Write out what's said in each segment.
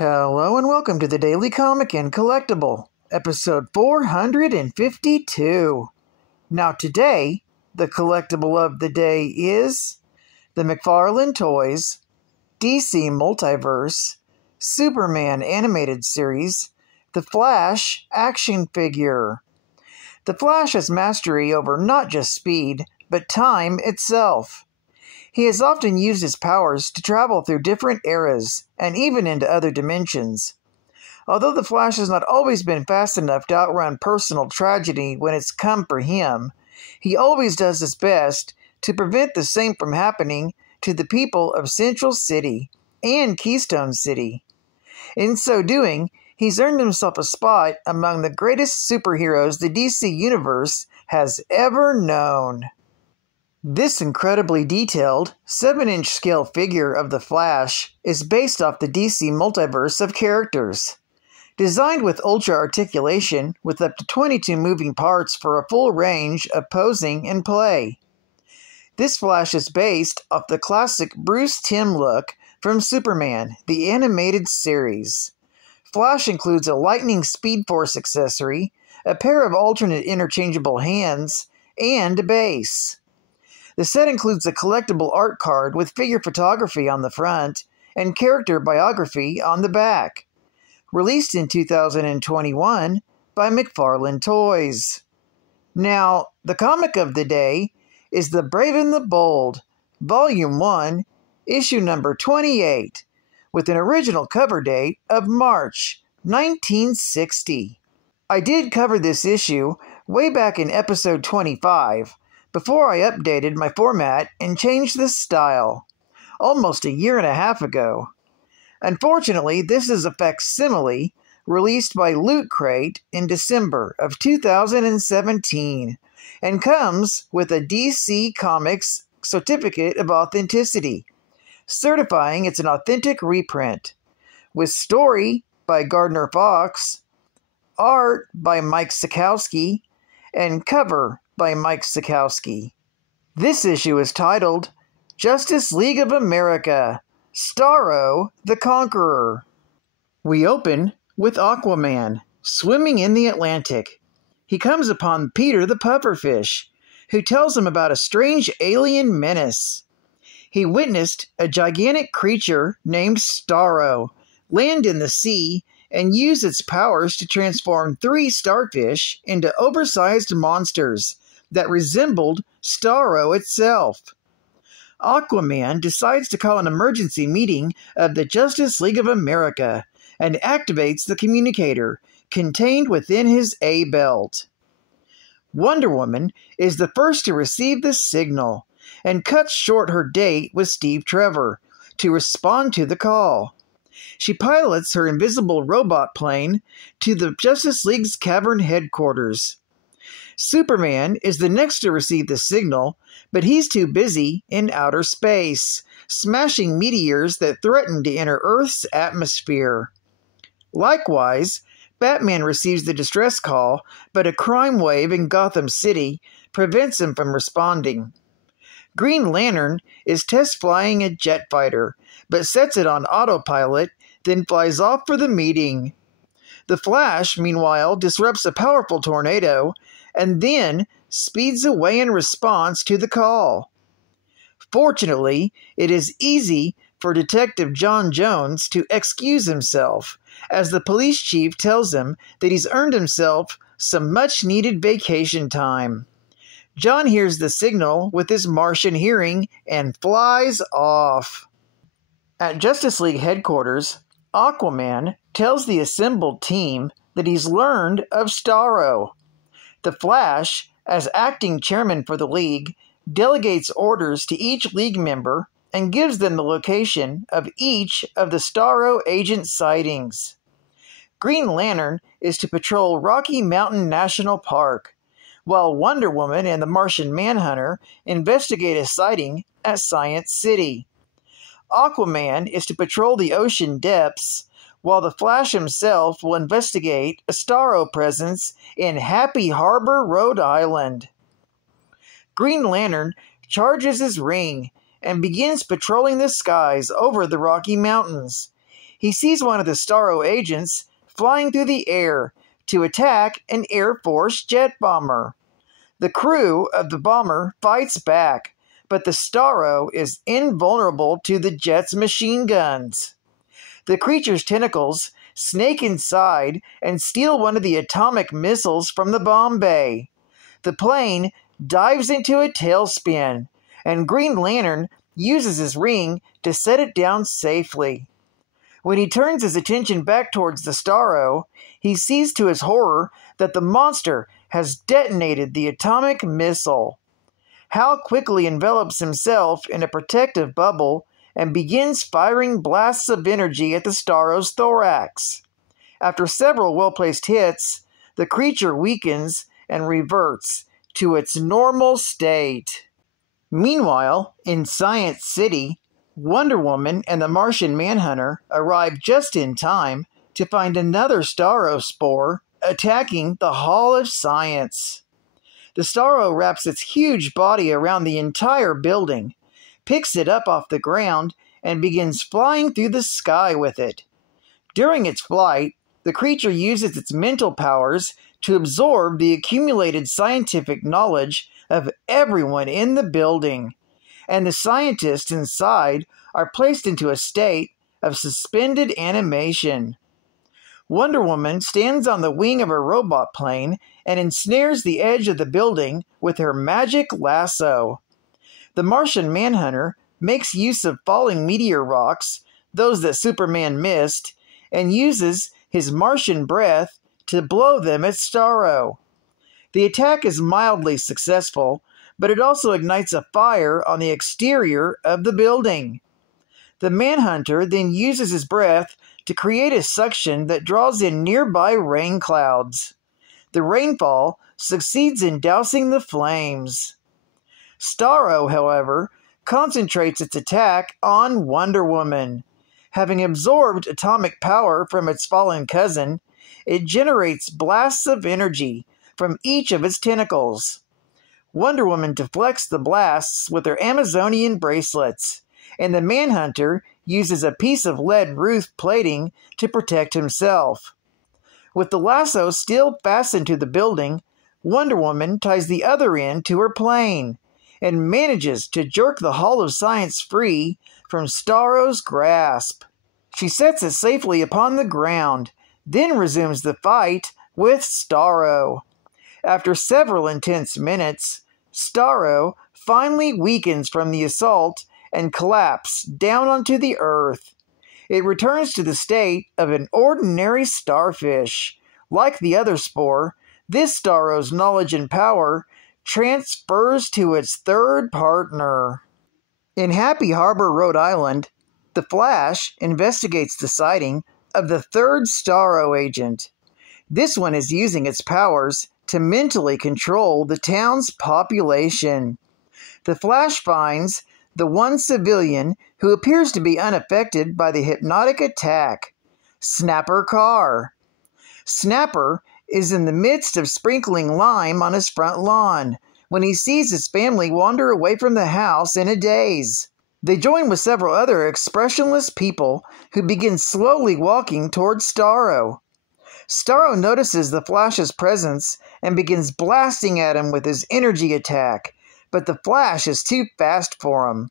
Hello and welcome to the Daily Comic and Collectible, episode 452. Now today, the collectible of the day is the Mcfarlane Toys, DC Multiverse, Superman Animated Series, The Flash Action Figure. The Flash has mastery over not just speed, but time itself. He has often used his powers to travel through different eras and even into other dimensions. Although the Flash has not always been fast enough to outrun personal tragedy when it's come for him, he always does his best to prevent the same from happening to the people of Central City and Keystone City. In so doing, he's earned himself a spot among the greatest superheroes the DC Universe has ever known. This incredibly detailed, 7-inch scale figure of the Flash is based off the DC multiverse of characters. Designed with ultra articulation with up to 22 moving parts for a full range of posing and play. This Flash is based off the classic Bruce Timm look from Superman, the animated series. Flash includes a lightning Speed Force accessory, a pair of alternate interchangeable hands, and a base. The set includes a collectible art card with figure photography on the front and character biography on the back. Released in 2021 by Mcfarlane Toys. Now, the comic of the day is The Brave and the Bold, Volume 1, Issue number 28, with an original cover date of March 1960. I did cover this issue way back in episode 25, before I updated my format and changed the style, almost a year and a half ago. Unfortunately, this is a facsimile released by Loot Crate in December of 2017 and comes with a DC Comics Certificate of Authenticity, certifying it's an authentic reprint, with story by Gardner Fox, art by Mike Sekowsky, and cover by Mike Sekowsky. This issue is titled Justice League of America, Starro the Conqueror. We open with Aquaman swimming in the Atlantic. He comes upon Peter the Pufferfish, who tells him about a strange alien menace. He witnessed a gigantic creature named Starro land in the sea and use its powers to transform 3 starfish into oversized monsters that resembled Starro itself. Aquaman decides to call an emergency meeting of the Justice League of America and activates the communicator contained within his A-belt. Wonder Woman is the first to receive the signal and cuts short her date with Steve Trevor to respond to the call. She pilots her invisible robot plane to the Justice League's cavern headquarters. Superman is the next to receive the signal, but he's too busy in outer space, smashing meteors that threaten to enter Earth's atmosphere. Likewise, Batman receives the distress call, but a crime wave in Gotham City prevents him from responding. Green Lantern is test flying a jet fighter, but sets it on autopilot, then flies off for the meeting. The Flash, meanwhile, disrupts a powerful tornado and then speeds away in response to the call. Fortunately, it is easy for Detective John Jones to excuse himself, as the police chief tells him that he's earned himself some much-needed vacation time. John hears the signal with his Martian hearing and flies off. At Justice League headquarters, Aquaman tells the assembled team that he's learned of Starro. The Flash, as acting chairman for the League, delegates orders to each League member and gives them the location of each of the Starro agent sightings. Green Lantern is to patrol Rocky Mountain National Park, while Wonder Woman and the Martian Manhunter investigate a sighting at Science City. Aquaman is to patrol the ocean depths, while the Flash himself will investigate a Starro presence in Happy Harbor, Rhode Island. Green Lantern charges his ring and begins patrolling the skies over the Rocky Mountains. he sees one of the Starro agents flying through the air to attack an Air Force jet bomber. The crew of the bomber fights back, but the Starro is invulnerable to the jet's machine guns. The creature's tentacles snake inside and steal one of the atomic missiles from the bomb bay. The plane dives into a tailspin, and Green Lantern uses his ring to set it down safely. When he turns his attention back towards the Starro, he sees to his horror that the monster has detonated the atomic missile. Hal quickly envelops himself in a protective bubble and begins firing blasts of energy at the Starro's thorax. After several well-placed hits, the creature weakens and reverts to its normal state. Meanwhile, in Science City, Wonder Woman and the Martian Manhunter arrive just in time to find another Starro spore attacking the Hall of Science. The Starro wraps its huge body around the entire building, picks it up off the ground, and begins flying through the sky with it. During its flight, the creature uses its mental powers to absorb the accumulated scientific knowledge of everyone in the building, and the scientists inside are placed into a state of suspended animation. Wonder Woman stands on the wing of her robot plane and ensnares the edge of the building with her magic lasso. The Martian Manhunter makes use of falling meteor rocks, those that Superman missed, and uses his Martian breath to blow them at Starro. The attack is mildly successful, but it also ignites a fire on the exterior of the building. The Manhunter then uses his breath to create a suction that draws in nearby rain clouds. The rainfall succeeds in dousing the flames. Starro, however, concentrates its attack on Wonder Woman. Having absorbed atomic power from its fallen cousin, it generates blasts of energy from each of its tentacles. Wonder Woman deflects the blasts with her Amazonian bracelets, and the Manhunter uses a piece of lead roof plating to protect himself. With the lasso still fastened to the building, Wonder Woman ties the other end to her plane and manages to jerk the Hall of Science free from Starro's grasp. She sets it safely upon the ground, then resumes the fight with Starro. After several intense minutes, Starro finally weakens from the assault and collapses down onto the earth. It returns to the state of an ordinary starfish. Like the other spore, this Starro's knowledge and power transfers to its third partner. In Happy Harbor, Rhode Island, the Flash investigates the sighting of the third Starro agent. This one is using its powers to mentally control the town's population. The Flash finds the one civilian who appears to be unaffected by the hypnotic attack, Snapper Carr. Snapper is in the midst of sprinkling lime on his front lawn when he sees his family wander away from the house in a daze. They join with several other expressionless people who begin slowly walking towards Starro. Starro notices the Flash's presence and begins blasting at him with his energy attack, but the Flash is too fast for him.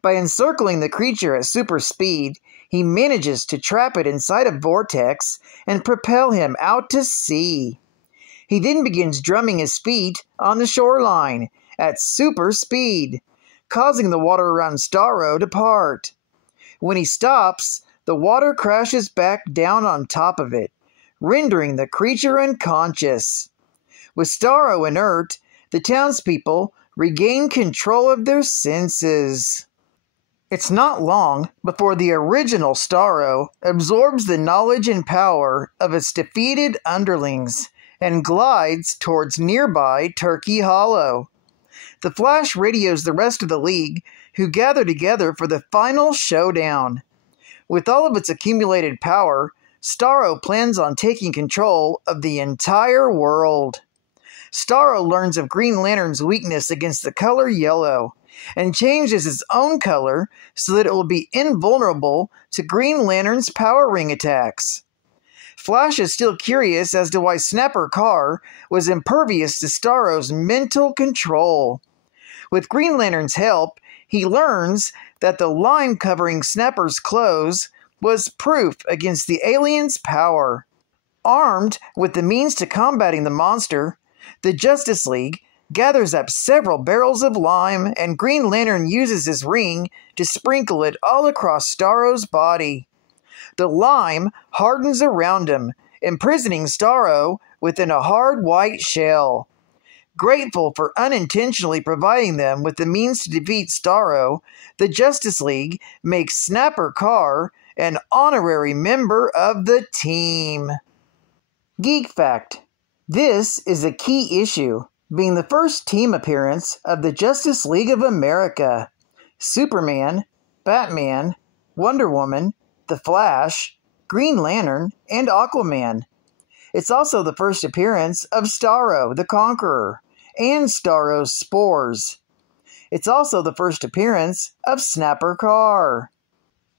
By encircling the creature at super speed, he manages to trap it inside a vortex and propel him out to sea. He then begins drumming his feet on the shoreline at super speed, causing the water around Starro to part. When he stops, the water crashes back down on top of it, rendering the creature unconscious. With Starro inert, the townspeople regain control of their senses. It's not long before the original Starro absorbs the knowledge and power of its defeated underlings and glides towards nearby Turkey Hollow. The Flash radios the rest of the League, who gather together for the final showdown. With all of its accumulated power, Starro plans on taking control of the entire world. Starro learns of Green Lantern's weakness against the color yellow, and changes its own color so that it will be invulnerable to Green Lantern's power ring attacks. Flash is still curious as to why Snapper Carr was impervious to Starro's mental control. With Green Lantern's help, he learns that the line covering Snapper's clothes was proof against the alien's power. Armed with the means to combating the monster, the Justice League gathers up several barrels of lime, and Green Lantern uses his ring to sprinkle it all across Starro's body. The lime hardens around him, imprisoning Starro within a hard white shell. Grateful for unintentionally providing them with the means to defeat Starro, the Justice League makes Snapper Carr an honorary member of the team. Geek Fact: this is a key issue, being the first team appearance of the Justice League of America. Superman, Batman, Wonder Woman, The Flash, Green Lantern, and Aquaman. It's also the first appearance of Starro the Conqueror and Starro's Spores. It's also the first appearance of Snapper Carr.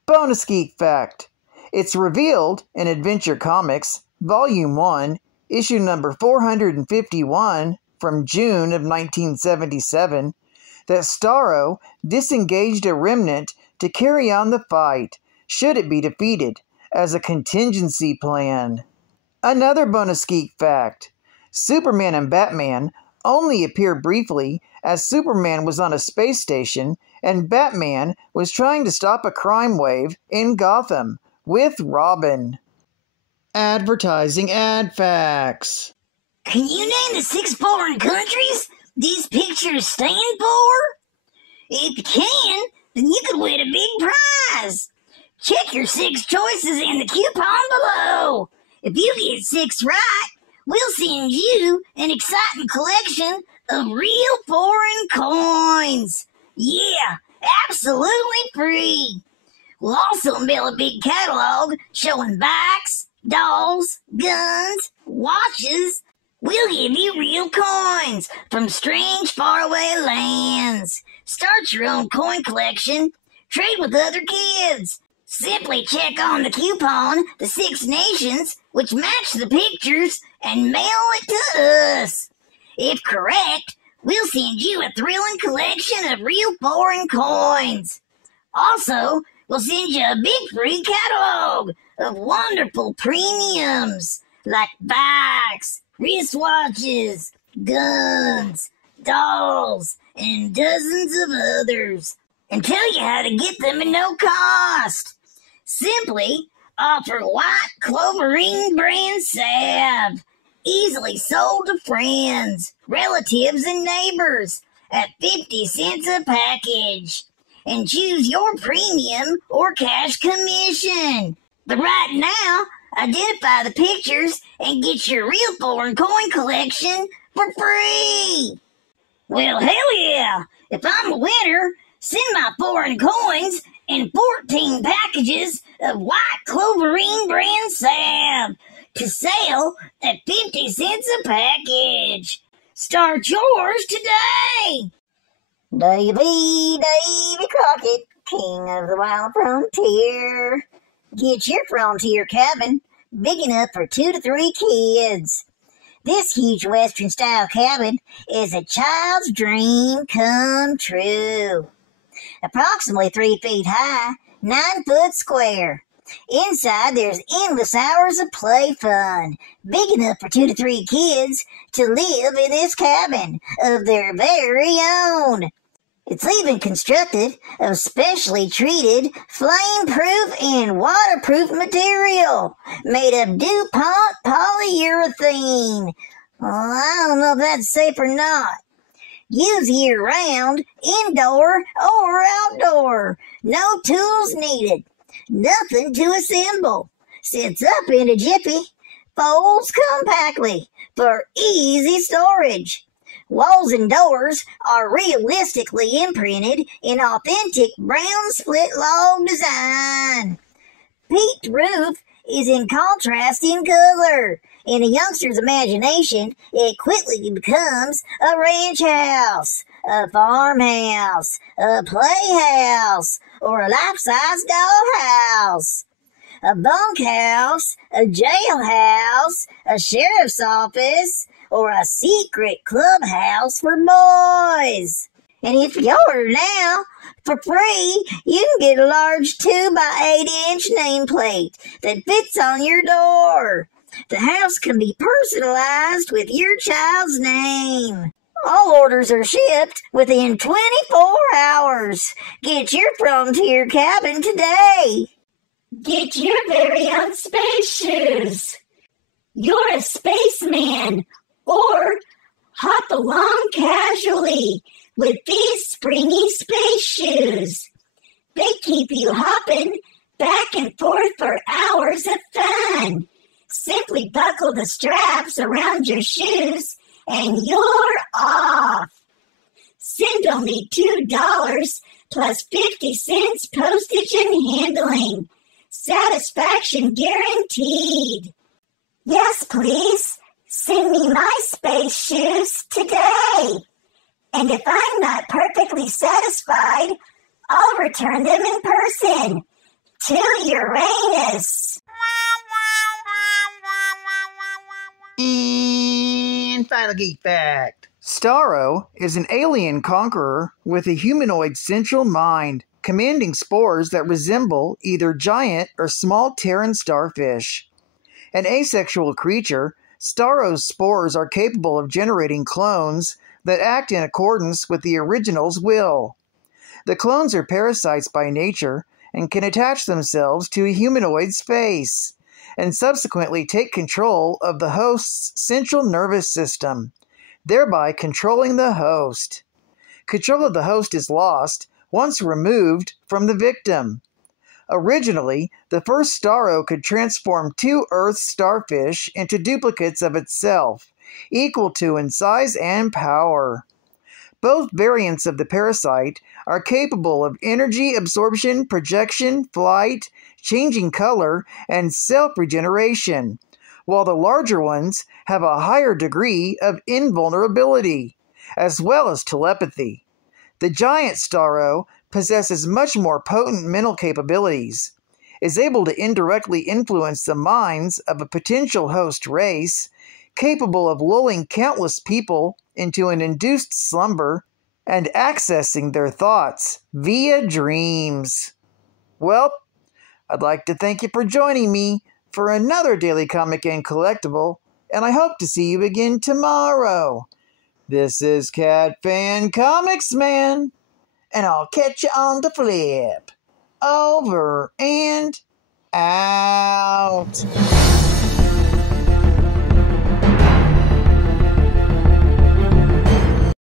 Bonus Geek Fact: it's revealed in Adventure Comics, Volume 1, issue number 451 from June of 1977, that Starro disengaged a remnant to carry on the fight, should it be defeated, as a contingency plan. Another bonus geek fact: Superman and Batman only appear briefly, as Superman was on a space station and Batman was trying to stop a crime wave in Gotham with Robin. Advertising ad facts. Can you name the 6 foreign countries these pictures stand for? If you can, then you could win a big prize. Check your 6 choices in the coupon below. If you get 6 right, we'll send you an exciting collection of real foreign coins. Yeah, absolutely free. We'll also unveil a big catalog showing bikes, dolls, guns, watches. We'll give you real coins from strange faraway lands. Start your own coin collection. Trade with other kids. Simply check on the coupon the 6 nations which match the pictures and mail it to us. If correct, we'll send you a thrilling collection of real foreign coins. Also, we'll send you a big free catalog of wonderful premiums like bikes, wristwatches, guns, dolls, and dozens of others, and tell you how to get them at no cost. Simply offer white cloverine brand salve, easily sold to friends, relatives, and neighbors at 50 cents a package, and choose your premium or cash commission. But right now, identify the pictures and get your real foreign coin collection for free. Well, hell yeah! If I'm a winner, send my foreign coins in 14 packages of white cloverine brand salve to sale at 50 cents a package. Start yours today! Davy Crockett, king of the wild frontier. Get your frontier cabin big enough for 2 to 3 kids. This huge Western-style cabin is a child's dream come true. Approximately 3 feet high, 9 foot square. Inside, there's endless hours of play fun, big enough for 2 to 3 kids to live in this cabin of their very own. It's even constructed of specially treated, flame-proof, and waterproof material made of DuPont polyurethane. Well, I don't know if that's safe or not. Use year-round, indoor or outdoor. No tools needed. Nothing to assemble. Sits up in a jiffy. Folds compactly for easy storage. Walls and doors are realistically imprinted in authentic brown split log design. Peaked roof is in contrasting color. In a youngster's imagination, it quickly becomes a ranch house. a farmhouse, a playhouse, or a life-size dollhouse, a bunkhouse, a jailhouse, a sheriff's office, or a secret clubhouse for boys. And if you order now, for free, you can get a large 2x8-inch nameplate that fits on your door. The house can be personalized with your child's name. All orders are shipped within 24 hours. Get your Frontier cabin today. Get your very own space shoes. You're a spaceman. Or hop along casually with these springy space shoes. They keep you hopping back and forth for hours of fun. Simply buckle the straps around your shoes and you're off. Send only $2 plus 50 cents postage and handling. Satisfaction guaranteed. Yes, please. Send me my space shoes today. And if I'm not perfectly satisfied, I'll return them in person to Uranus. And final geek fact. Starro is an alien conqueror with a humanoid central mind, commanding spores that resemble either giant or small Terran starfish. An asexual creature, Starro's spores are capable of generating clones that act in accordance with the original's will. The clones are parasites by nature and can attach themselves to a humanoid's face and subsequently take control of the host's central nervous system, thereby controlling the host. Control of the host is lost once removed from the victim. Originally, the first Starro could transform 2 Earth starfish into duplicates of itself, equal to in size and power. Both variants of the parasite are capable of energy absorption, projection, flight, changing color, and self-regeneration, while the larger ones have a higher degree of invulnerability, as well as telepathy. The giant Starro possesses much more potent mental capabilities, is able to indirectly influence the minds of a potential host race, capable of lulling countless people into an induced slumber and accessing their thoughts via dreams. Well, I'd like to thank you for joining me for another Daily Comic and Collectible, and I hope to see you again tomorrow. This is Cat Fan Comics Man, and I'll catch you on the flip. Over and out.